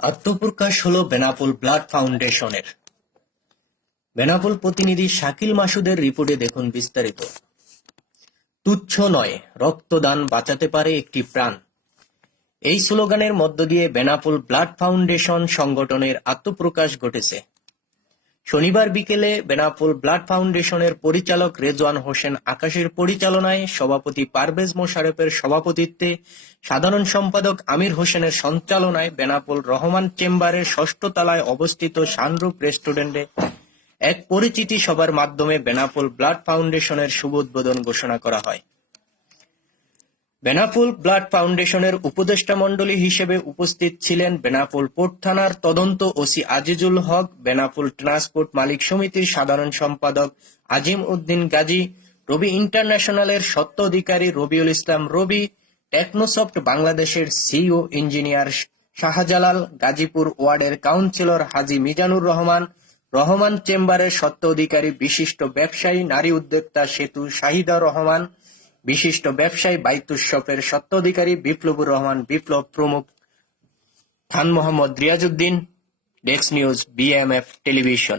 আত্মপ্রকাশ হলো বেনাপোল ব্লাড ফাউন্ডেশনের। বেনাপোল প্রতিনিধি শাকিল মাসুদের রিপোর্টে দেখুন বিস্তারিত। তুচ্ছ নয়, রক্তদান বাঁচাতে পারে একটি প্রাণ। এই স্লোগানের মধ্য দিয়ে বেনাপোল ব্লাড ফাউন্ডেশন সংগঠনের আত্মপ্রকাশ ঘটেছে। শনিবার বিকেলে বেনাপোল ব্লাড ফাউন্ডেশনের পরিচালক রেজওয়ান হোসেন আকাশের পরিচালনায় সভাপতি পারভেজ মোশাররফের সভাপতিত্বে, সাধারণ সম্পাদক আমির হোসেনের সঞ্চালনায় বেনাপোল রহমান চেম্বারের ৬ষ্ঠ তলায় অবস্থিত সানরূপ রেস্টুরেন্টে এক পরিচিতি সভার মাধ্যমে বেনাপোল ব্লাড ফাউন্ডেশনের শুভ উদ্বোধন ঘোষণা করা হয়। বেনাপোল ব্লাড ফাউন্ডেশনের উপদেষ্টা মণ্ডলী হিসেবে উপস্থিত ছিলেন বেনাপোল পোর্ট থানার তদন্ত ওসি আজিজুল হক, বেনাপোল ট্রান্সপোর্ট মালিক সমিতির সাধারণ সম্পাদক আজিম উদ্দিন গাজী, রবি ইন্টারন্যাশনালের স্বত্ব অধিকারী রবিউল ইসলাম রবি, টেকনোসফট বাংলাদেশের সিইও ইঞ্জিনিয়ার শাহজালাল, গাজীপুর ওয়ার্ডের কাউন্সিলর হাজী মিজানুর রহমান, রহমান চেম্বারের স্বত্ব অধিকারী বিশিষ্ট ব্যবসায়ী নারী উদ্যোক্তা সেতু শাহিদা রহমান, বিশিষ্ট ব্যবসায়ী বাইতুশফের স্বত্ব অধিকারী বিপ্লবুর রহমান বিপ্লব প্রমুখ। Khan Mohammad Riazuddin, desk news, BMF television.